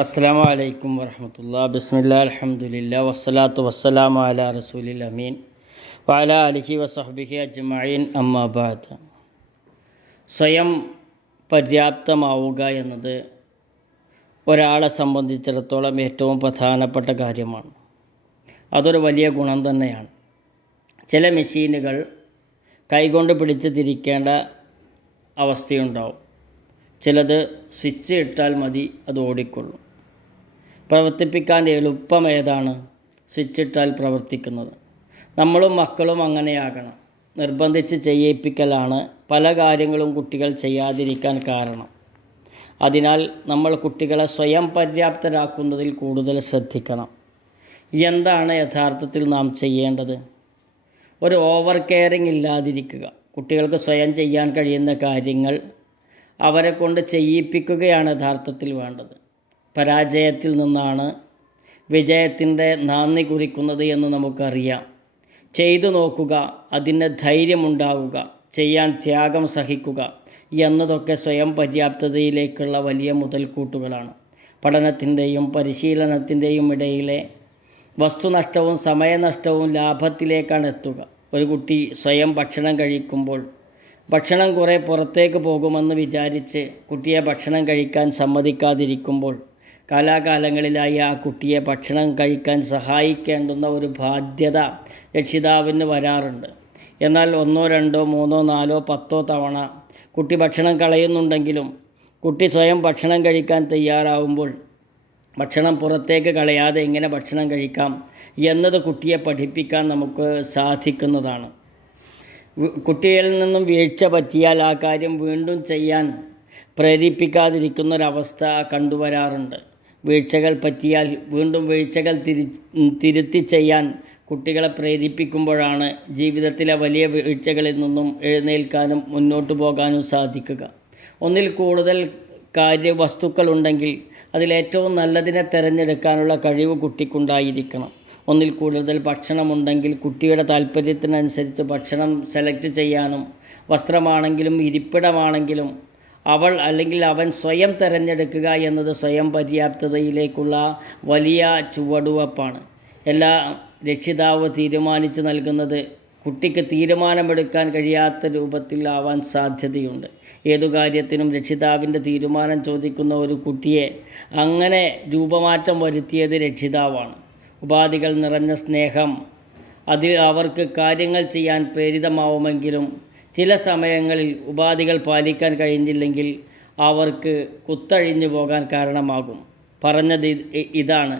അസ്സാം വലൈക്കും വറഹമത്തുള്ള ബിസ്മില്ല അലഹമുല്ല വസ്സലാത്തു വസ്സലാമു അല റസൂലിൽ അമീൻ വാല അലിഹി വസഹബിഹി അജ്മഈൻ അമ്മാബാദ് സ്വയം പര്യാപ്തമാവുക എന്നത് ഒരാളെ സംബന്ധിച്ചിടത്തോളം ഏറ്റവും പ്രധാനപ്പെട്ട കാര്യമാണ്. അതൊരു വലിയ ഗുണം തന്നെയാണ്. ചില മെഷീനുകൾ കൈകൊണ്ട് പിടിച്ച് തിരിക്കേണ്ട അവസ്ഥയുണ്ടാവും. ചിലത് സ്വിച്ച് ഇട്ടാൽ മതി അത് ഓടിക്കൊള്ളും. പ്രവർത്തിപ്പിക്കാൻ എളുപ്പം ഏതാണ് സ്വിച്ച് ഇട്ടാൽ പ്രവർത്തിക്കുന്നത്. നമ്മളും മക്കളും അങ്ങനെയാകണം. നിർബന്ധിച്ച് ചെയ്യിപ്പിക്കലാണ് പല കാര്യങ്ങളും കുട്ടികൾ ചെയ്യാതിരിക്കാൻ കാരണം. അതിനാൽ നമ്മൾ കുട്ടികളെ സ്വയം പര്യാപ്തരാക്കുന്നതിൽ കൂടുതൽ ശ്രദ്ധിക്കണം. എന്താണ് യഥാർത്ഥത്തിൽ നാം ചെയ്യേണ്ടത്? ഒരു ഓവർ കെയറിങ് ഇല്ലാതിരിക്കുക. കുട്ടികൾക്ക് സ്വയം ചെയ്യാൻ കഴിയുന്ന കാര്യങ്ങൾ അവരെ കൊണ്ട് ചെയ്യിപ്പിക്കുകയാണ് യഥാർത്ഥത്തിൽ വേണ്ടത്. പരാജയത്തിൽ നിന്നാണ് വിജയത്തിന്റെ നാന്ദി കുറിക്കുന്നത് എന്ന് നമുക്കറിയാം. ചെയ്തു നോക്കുക അതിന് ധൈര്യമുണ്ടാവുക ചെയ്യാൻ ത്യാഗം സഹിക്കുക എന്നതൊക്കെ സ്വയം പര്യാപ്തതയിലേക്കുള്ള വലിയ മുതൽക്കൂട്ടുകളാണ്. പഠനത്തിന്റെയും പരിശീലനത്തിന്റെയും ഇടയിലെ വസ്തുനഷ്ടവും സമയനഷ്ടവും ലാഭത്തിലേക്കാണ് എത്തുക. ഒരു കുട്ടി സ്വയം ഭക്ഷണം കഴിക്കുമ്പോൾ ഭക്ഷണം കുറേ പുറത്തേക്ക് പോകുമെന്ന് വിചാരിച്ച് കുട്ടിയെ ഭക്ഷണം കഴിക്കാൻ സമ്മതിക്കാതിരിക്കുമ്പോൾ കാലാകാലങ്ങളിലായി ആ കുട്ടിയെ ഭക്ഷണം കഴിക്കാൻ സഹായിക്കേണ്ടുന്ന ഒരു ബാധ്യത രക്ഷിതാവിന് വരാറുണ്ട്. എന്നാൽ ഒന്നോ രണ്ടോ മൂന്നോ നാലോ പത്തോ തവണ കുട്ടി ഭക്ഷണം കളയുന്നുണ്ടെങ്കിലും കുട്ടി സ്വയം ഭക്ഷണം കഴിക്കാൻ തയ്യാറാവുമ്പോൾ ഭക്ഷണം പുറത്തേക്ക് കളയാതെ എങ്ങനെ ഭക്ഷണം കഴിക്കാം എന്നത് കുട്ടിയെ പഠിപ്പിക്കാൻ നമുക്ക് സാധിക്കുന്നതാണ്. കുട്ടിയിൽ നിന്നും വീഴ്ച പറ്റിയാൽ ആ കാര്യം വീണ്ടും ചെയ്യാൻ പ്രേരിപ്പിക്കാതിരിക്കുന്നൊരവസ്ഥ കണ്ടുവരാറുണ്ട്. വീഴ്ചകൾ പറ്റിയാൽ വീണ്ടും വീഴ്ചകൾ തിരി തിരുത്തി ചെയ്യാൻ കുട്ടികളെ പ്രേരിപ്പിക്കുമ്പോഴാണ് ജീവിതത്തിലെ വലിയ വീഴ്ചകളിൽ നിന്നും എഴുന്നേൽക്കാനും മുന്നോട്ട് പോകാനും സാധിക്കുക. ഒന്നിൽ കൂടുതൽ കാര്യ വസ്തുക്കളുണ്ടെങ്കിൽ അതിലേറ്റവും നല്ലതിനെ തിരഞ്ഞെടുക്കാനുള്ള കഴിവ് കുട്ടിക്കുണ്ടായിരിക്കണം. ഒന്നിൽ കൂടുതൽ ഭക്ഷണമുണ്ടെങ്കിൽ കുട്ടിയുടെ താല്പര്യത്തിനനുസരിച്ച് ഭക്ഷണം സെലക്ട് ചെയ്യാനും വസ്ത്രമാണെങ്കിലും ഇരിപ്പിടമാണെങ്കിലും അവൾ അല്ലെങ്കിൽ അവൻ സ്വയം തിരഞ്ഞെടുക്കുക എന്നത് സ്വയം പര്യാപ്തതയിലേക്കുള്ള വലിയ ചുവടുവപ്പാണ്. എല്ലാ രക്ഷിതാവ് തീരുമാനിച്ച് നൽകുന്നത് കുട്ടിക്ക് തീരുമാനമെടുക്കാൻ കഴിയാത്ത രൂപത്തിൽ ആവാൻ സാധ്യതയുണ്ട്. ഏതു കാര്യത്തിനും രക്ഷിതാവിന്റെ തീരുമാനം ചോദിക്കുന്ന ഒരു കുട്ടിയെ അങ്ങനെ രൂപമാറ്റം വരുത്തിയത് രക്ഷിതാവാണ്. ഉപാധികൾ നിറഞ്ഞ സ്നേഹം അതിൽ അവർക്ക് കാര്യങ്ങൾ ചെയ്യാൻ പ്രേരിതമാവുമെങ്കിലും ചില സമയങ്ങളിൽ ഉപാധികൾ പാലിക്കാൻ കഴിഞ്ഞില്ലെങ്കിൽ അവർക്ക് കുത്തഴിഞ്ഞു പോകാൻ കാരണമാകും. പറഞ്ഞത് ഇതാണ്.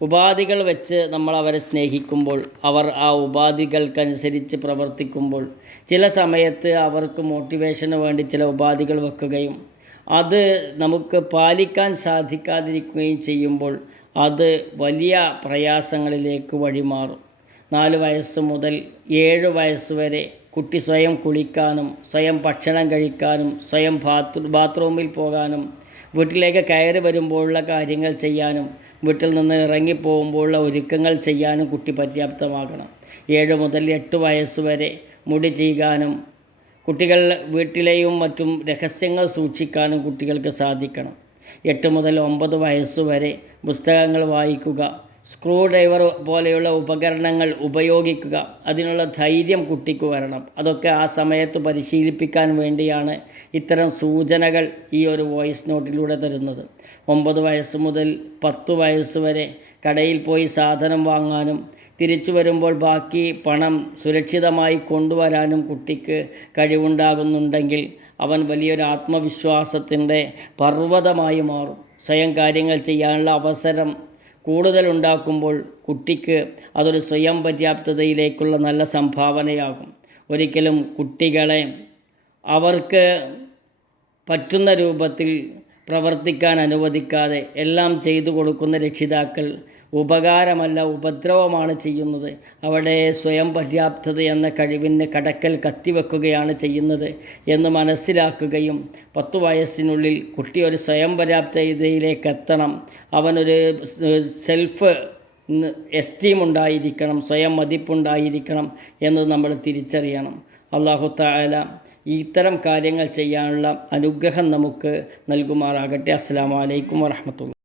ഉപാധികൾ വെച്ച് നമ്മൾ അവരെ സ്നേഹിക്കുമ്പോൾ അവർ ആ ഉപാധികൾക്കനുസരിച്ച് പ്രവർത്തിക്കുമ്പോൾ ചില സമയത്ത് അവർക്ക് മോട്ടിവേഷന് വേണ്ടി ചില ഉപാധികൾ വെക്കുകയും അത് നമുക്ക് പാലിക്കാൻ സാധിക്കാതിരിക്കുകയും ചെയ്യുമ്പോൾ അത് വലിയ പ്രയാസങ്ങളിലേക്ക് വഴിമാറും. നാല് വയസ്സ് മുതൽ ഏഴ് വയസ്സ് വരെ കുട്ടി സ്വയം കുളിക്കാനും സ്വയം ഭക്ഷണം കഴിക്കാനും സ്വയം ബാത്റൂ ബാത്റൂമിൽ പോകാനും വീട്ടിലേക്ക് കയറി വരുമ്പോഴുള്ള കാര്യങ്ങൾ ചെയ്യാനും വീട്ടിൽ നിന്ന് ഇറങ്ങിപ്പോകുമ്പോഴുള്ള ഒരുക്കങ്ങൾ ചെയ്യാനും കുട്ടി പര്യാപ്തമാകണം. ഏഴ് മുതൽ എട്ട് വയസ്സ് വരെ മുടി ചെയ്യാനും കുട്ടികൾ വീട്ടിലെയും മറ്റും രഹസ്യങ്ങൾ സൂക്ഷിക്കാനും കുട്ടികൾക്ക് സാധിക്കണം. എട്ട് മുതൽ ഒമ്പത് വയസ്സ് വരെ പുസ്തകങ്ങൾ വായിക്കുക സ്ക്രൂ ഡ്രൈവർ പോലെയുള്ള ഉപകരണങ്ങൾ ഉപയോഗിക്കുക. അതിനുള്ള ധൈര്യം കുട്ടിക്ക് വരണം. അതൊക്കെ ആ സമയത്ത് പരിശീലിപ്പിക്കാൻ വേണ്ടിയാണ് ഇത്തരം സൂചനകൾ ഈ ഒരു വോയിസ് നോട്ടിലൂടെ തരുന്നത്. ഒമ്പത് വയസ്സ് മുതൽ പത്ത് വയസ്സ് വരെ കടയിൽ പോയി സാധനം വാങ്ങാനും തിരിച്ചു വരുമ്പോൾ ബാക്കി പണം സുരക്ഷിതമായി കൊണ്ടുവരാനും കുട്ടിക്ക് കഴിവുണ്ടാകുന്നുണ്ടെങ്കിൽ അവൻ വലിയൊരു ആത്മവിശ്വാസത്തിന്റെ പർവതമായി മാറും. സ്വയം കാര്യങ്ങൾ ചെയ്യാനുള്ള അവസരം കൂടുതൽ ഉണ്ടാക്കുമ്പോൾ കുട്ടിക്ക് അതൊരു സ്വയം പര്യാപ്തതയിലേക്കുള്ള നല്ല സംഭാവനയാകും. ഒരിക്കലും കുട്ടികളെ അവർക്ക് പറ്റുന്ന രൂപത്തിൽ പ്രവർത്തിക്കാൻ അനുവദിക്കാതെ എല്ലാം ചെയ്തു കൊടുക്കുന്ന രക്ഷിതാക്കൾ ഉപകാരമല്ല ഉപദ്രവമാണ് ചെയ്യുന്നത്. അവിടെ സ്വയം പര്യാപ്തത എന്ന കഴിവിന് കടക്കൽ കത്തിവെക്കുകയാണ് ചെയ്യുന്നത് എന്ന് മനസ്സിലാക്കുകയും പത്തു വയസ്സിനുള്ളിൽ കുട്ടി ഒരു സ്വയം പര്യാപ്തതയിലേക്ക് എത്തണം. അവനൊരു സെൽഫ് എസ്റ്റീം ഉണ്ടായിരിക്കണം സ്വയം മതിപ്പുണ്ടായിരിക്കണം എന്ന് നമ്മൾ തിരിച്ചറിയണം. അള്ളാഹു താല ഇത്തരം കാര്യങ്ങൾ ചെയ്യാനുള്ള അനുഗ്രഹം നമുക്ക് നൽകുമാറാകട്ടെ. അസ്സാം വലൈക്കും വാഹമത്തുള്ള